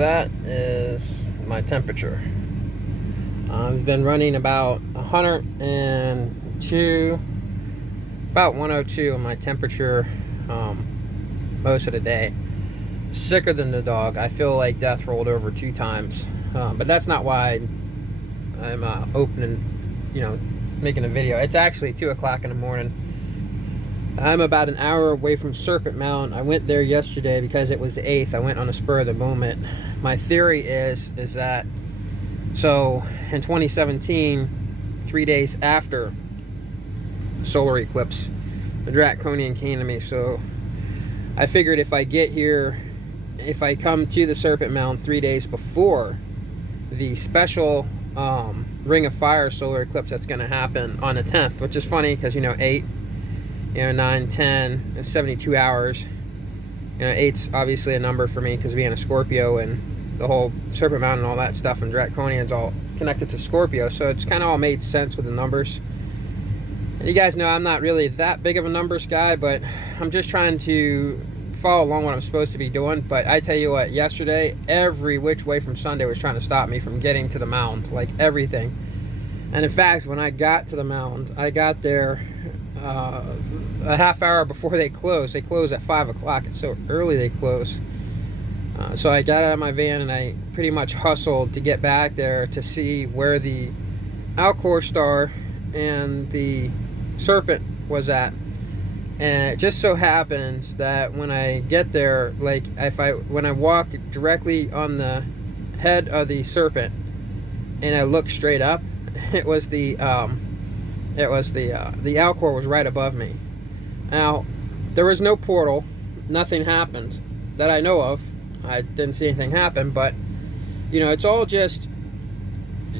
that is my temperature. I've been running about 102, about 102 in my temperature most of the day. Sicker than the dog. I feel like death rolled over 2 times, but that's not why I'm opening, making a video. It's actually 2 o'clock in the morning. I'm about an hour away from Serpent Mound. I went there yesterday because it was the 8th. I went on a spur of the moment. My theory is that, so in 2017, 3 days after solar eclipse, the Draconian came to me. So I figured if I get here, if I come to the Serpent Mound 3 days before the special Ring of Fire solar eclipse that's going to happen on the 10th, which is funny because 8, 9, 10, and 72 hours. 8's obviously a number for me because being a Scorpio and the whole Serpent Mound and all that stuff and Draconian's all connected to Scorpio, so it's kind of all made sense with the numbers. And you guys know I'm not really that big of a numbers guy, but I'm just trying to follow along what I'm supposed to be doing. But I tell you what, yesterday every which way from Sunday was trying to stop me from getting to the mound, like everything. And in fact, when I got to the mound, I got there a half hour before they close. They close at 5 o'clock. It's so early they close. So I got out of my van and I pretty much hustled to get back there to see where the Alcor star and the Serpent was at. And it just so happens that when I get there, like when I walk directly on the head of the Serpent and I look straight up, it was the Alcor was right above me. Now, there was no portal, nothing happened that I know of. I didn't see anything happen, but it's all just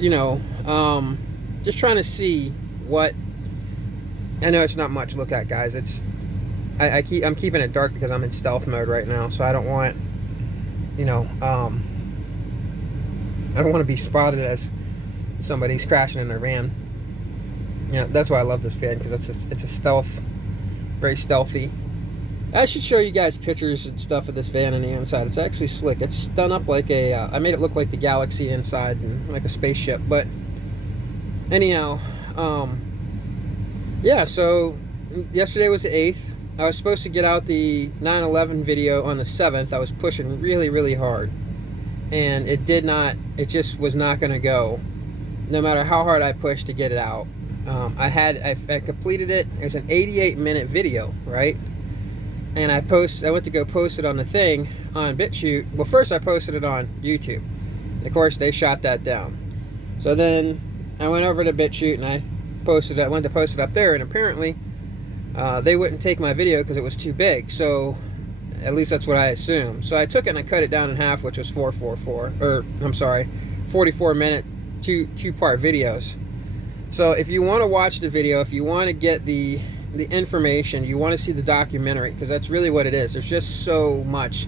just trying to see what. I know it's not much to look at, guys. It's I'm keeping it dark because I'm in stealth mode right now, so I don't want I don't want to be spotted as somebody's crashing in their van. That's why I love this van, because it's a stealth, very stealthy. I should show you guys pictures and stuff of this van on the inside. It's actually slick. It's done up like a I made it look like the galaxy inside and like a spaceship. But anyhow, yeah, so yesterday was the 8th. I was supposed to get out the 9/11 video on the 7th. I was pushing really, really hard, and it just was not going to go, no matter how hard I pushed to get it out. I completed it. It was an 88-minute video, right? And I went to go post it on the thing on BitChute. Well, first I posted it on YouTube. And of course, they shot that down. So then I went over to BitChute and I went to post it up there, and apparently they wouldn't take my video because it was too big. So at least that's what I assumed. So I took it and I cut it down in half, which was 44-minute two-part videos. So if you want to watch the video, if you want to get the information, you want to see the documentary, because that's really what it is. There's just so much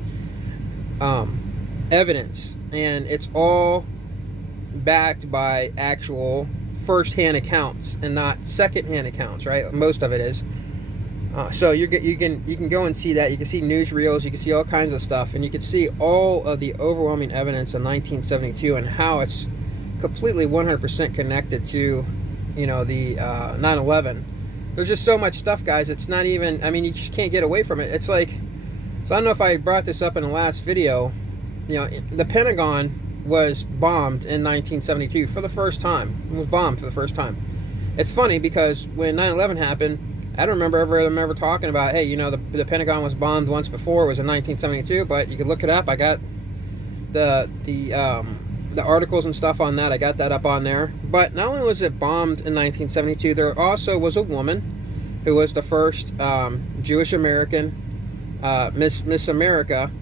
evidence, and it's all backed by actual first-hand accounts and not second-hand accounts, right? Most of it is. So you can go and see that. You can see newsreels, you can see all kinds of stuff, and you can see all of the overwhelming evidence in 1972 and how it's completely 100% connected to the 9/11. There's just so much stuff, guys. It's not even, you just can't get away from it. It's like, so I don't know if I brought this up in the last video. The Pentagon was bombed in 1972 for the first time. It was bombed for the first time. It's funny because when 9/11 happened, I don't remember ever talking about, hey, the Pentagon was bombed once before. It was in 1972, but you could look it up. I got the articles and stuff on that. I got that up on there. But not only was it bombed in 1972, there also was a woman who was the first Jewish American Miss America.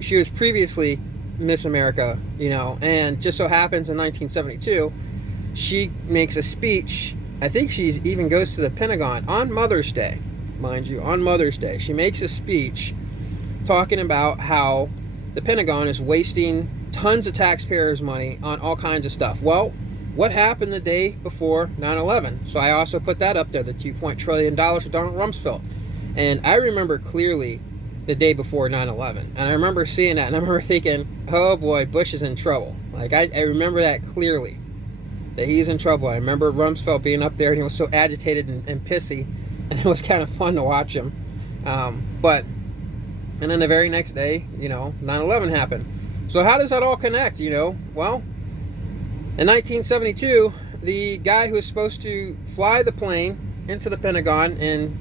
She was previously Miss America, and just so happens in 1972, she makes a speech. I think she even goes to the Pentagon on Mother's Day, mind you, on Mother's Day. She makes a speech talking about how the Pentagon is wasting tons of taxpayers' money on all kinds of stuff. Well, what happened the day before 9/11? So I also put that up there, the $2 trillion to Donald Rumsfeld. And I remember clearly the day before 9/11. And I remember seeing that, and I remember thinking, oh boy, Bush is in trouble. Like, I remember that clearly, that he's in trouble. I remember Rumsfeld being up there, and he was so agitated and pissy, and it was kind of fun to watch him. And then the very next day, 9/11 happened. So how does that all connect, Well, in 1972, the guy who was supposed to fly the plane into the Pentagon in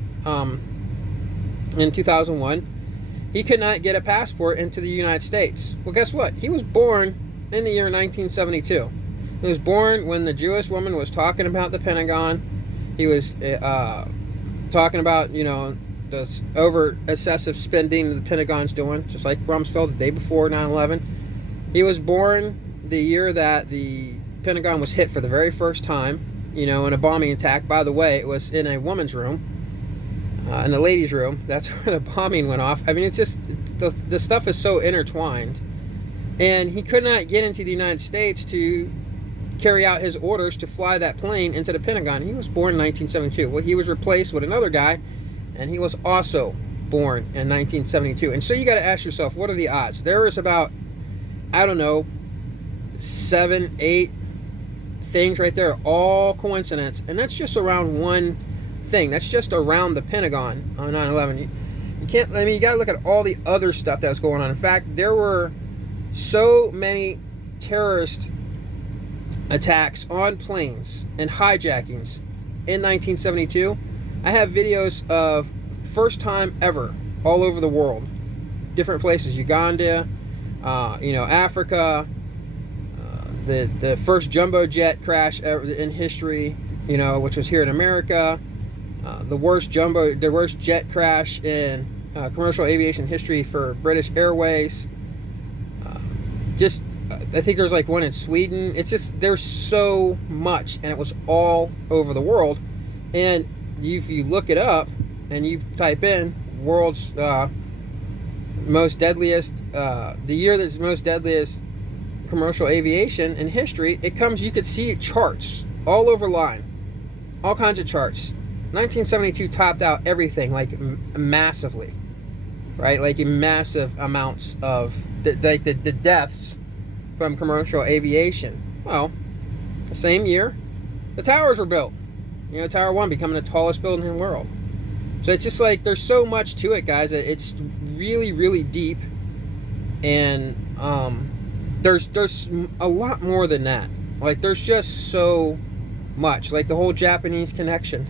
2001, he could not get a passport into the United States. Well, guess what? He was born in the year 1972. He was born when the Jewish woman was talking about the Pentagon. He was talking about, the over excessive spending the Pentagon's doing, just like Rumsfeld the day before 9/11. He was born the year that the Pentagon was hit for the very first time, in a bombing attack. By the way, it was in a woman's room, in the ladies' room. That's where the bombing went off. I mean, it's just, the stuff is so intertwined. And he could not get into the United States to carry out his orders to fly that plane into the Pentagon. He was born in 1972. Well, he was replaced with another guy, and he was also born in 1972. And so you got to ask yourself, what are the odds? There is about, 7, 8 things right there, all coincidence, and that's just around one thing. That's just around the Pentagon on 9/11. You got to look at all the other stuff that was going on. In fact, there were so many terrorist attacks on planes and hijackings in 1972. I have videos of first time ever all over the world, different places, Uganda, Africa, the first jumbo jet crash in history, which was here in America, the worst jet crash in commercial aviation history for British Airways. I think there's like one in Sweden. It's just, there's so much, and it was all over the world. And if you look it up and you type in world's most deadliest, the year that's most deadliest commercial aviation in history, it comes, you could see charts all over line, all kinds of charts. 1972 topped out everything, like massively, right? Like massive amounts of the deaths from commercial aviation. Well, the same year, the towers were built. Tower 1 becoming the tallest building in the world. So it's just like, there's so much to it, guys. It's really, really deep. And there's a lot more than that. Like, there's just so much. Like the whole Japanese connection,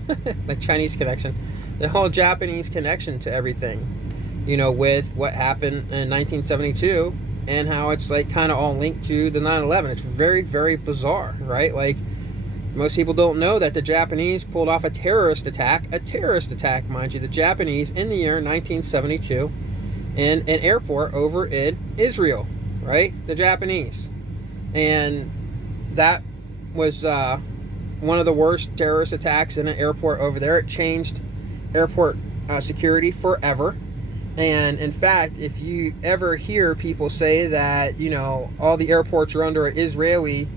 like Chinese connection, the whole Japanese connection to everything, with what happened in 1972, and how it's like kind of all linked to the 9/11. It's very, very bizarre, right? Like, most people don't know that the Japanese pulled off a terrorist attack, mind you, the Japanese, in the year 1972 in an airport over in Israel, right? The Japanese. And that was one of the worst terrorist attacks in an airport over there. It changed airport security forever. And in fact, if you ever hear people say that, all the airports are under an Israeli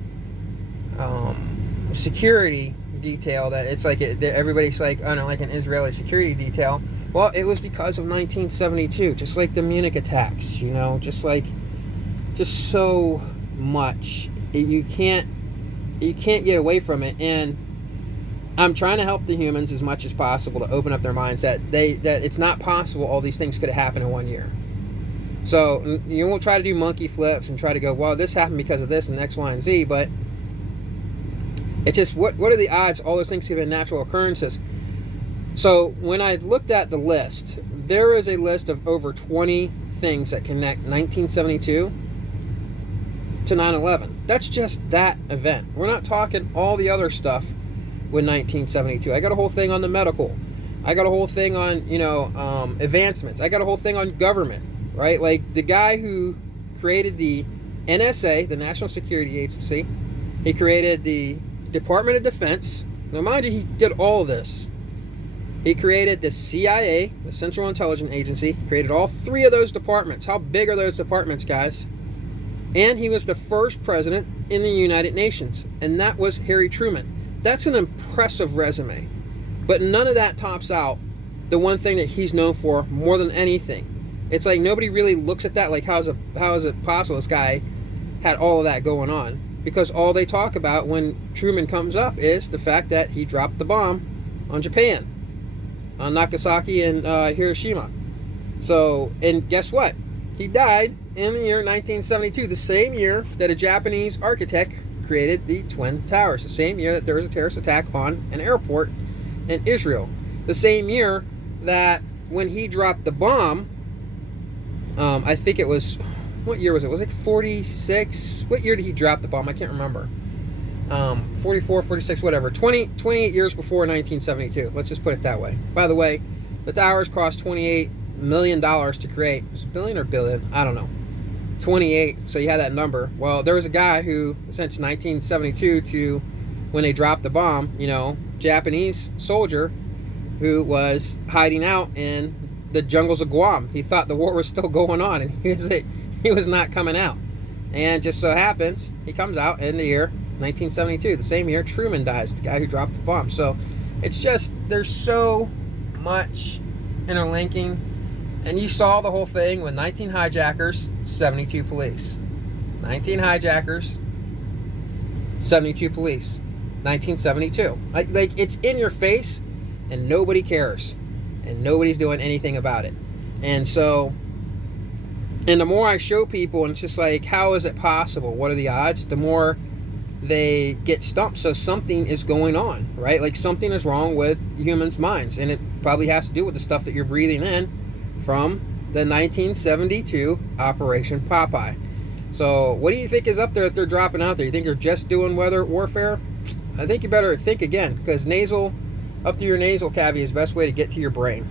security detail, that it's like everybody's like under like an Israeli security detail, well, it was because of 1972, just like the Munich attacks, just so much. You can't get away from it. And I'm trying to help the humans as much as possible to open up their minds that it's not possible all these things could have happened in 1 year. So you won't try to do monkey flips and try to go, well, this happened because of this and X, Y, and Z, but it's just, what are the odds all those things have been natural occurrences? So when I looked at the list, there is a list of over 20 things that connect 1972 to 9/11. That's just that event. We're not talking all the other stuff with 1972. I got a whole thing on the medical. I got a whole thing on, advancements. I got a whole thing on government, right? Like the guy who created the NSA, the National Security Agency, he created the Department of Defense. Now, mind you, he did all of this. He created the CIA, the Central Intelligence Agency. He created all 3 of those departments. How big are those departments, guys? And he was the first president in the United Nations, and that was Harry Truman. That's an impressive resume, but none of that tops out the one thing that he's known for more than anything, It's like nobody really looks at that. Like, how is it possible this guy had all of that going on? Because all they talk about when Truman comes up is the fact that he dropped the bomb on Japan, on Nagasaki and Hiroshima. So, and guess what? He died in the year 1972, the same year that a Japanese architect created the Twin Towers, the same year that there was a terrorist attack on an airport in Israel, the same year that when he dropped the bomb, I think it was, what year was it? Was it 46? What year did he drop the bomb? I can't remember. 44, 46, whatever. 28 years before 1972. Let's just put it that way. By the way, the towers cost $28 million to create. Was it billion or billion? I don't know. 28, so you had that number. Well, there was a guy who, since 1972 to when they dropped the bomb, you know, Japanese soldier who was hiding out in the jungles of Guam. He thought the war was still going on, and he was not coming out. And just so happens, he comes out in the year 1972, the same year Truman dies, the guy who dropped the bomb. So it's just, there's so much interlinking. And you saw the whole thing with 19 hijackers, 72 police. 19 hijackers, 72 police. 1972. Like it's in your face, and nobody cares. And nobody's doing anything about it. And so, and the more I show people, and it's just like, how is it possible? What are the odds? The more they get stumped. So something is going on, right? Like something is wrong with humans' minds. And it probably has to do with the stuff that you're breathing in from the 1972 Operation Popeye. So what do you think is up there that they're dropping out there? You think they're just doing weather warfare? I think you better think again, because up through your nasal cavity is the best way to get to your brain.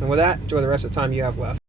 And with that, enjoy the rest of the time you have left.